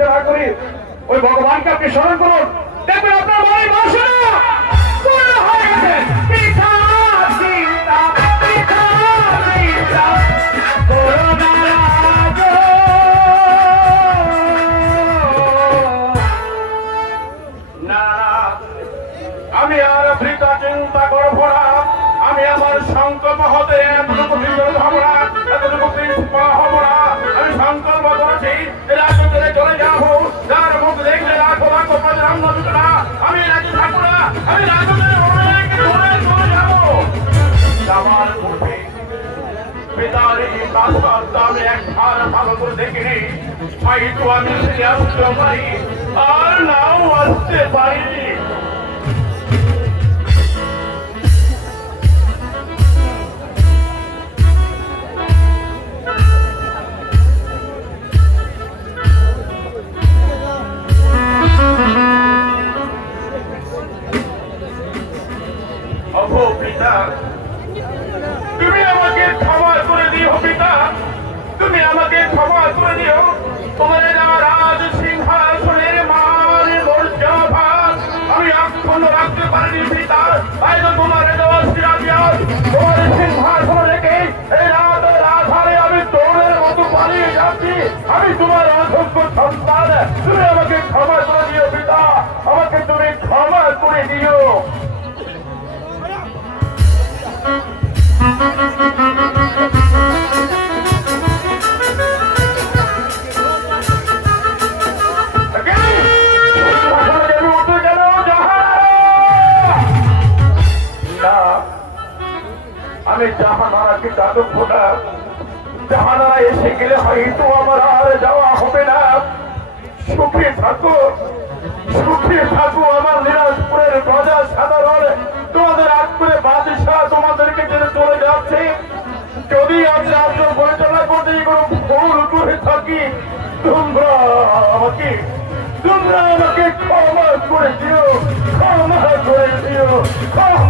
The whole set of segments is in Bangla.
চিন্তা করি ওই ভগবানকে আপনি স্মরণ করুন। দেখবেন আপনার মনে মানুষের কাজটা আমি একবার ভালো করে দেখিনি আর নাও আসতে পারিনি। আমি জাহানারাকে কাঁদব না জাহানারা এসে গেলে হয়তো আমার আর যাওয়া হবে না। সুখে থাকো সুখে থাকো আমার লীলাজপুরের প্রজা সাধারণ। তোমাদের আত্মরে বাদশাহ তোমাদেরকে জেনে চলে যাচ্ছে। যদি আজ রাজ্য পরিচালনা করতে কোনো ভুল করে থাকি, তোমরা আমাকে তোমরা আমাকে ক্ষমা করে দিও, ক্ষমা করে দিও, ক্ষমা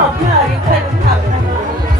আমি আর এখানে থাকব না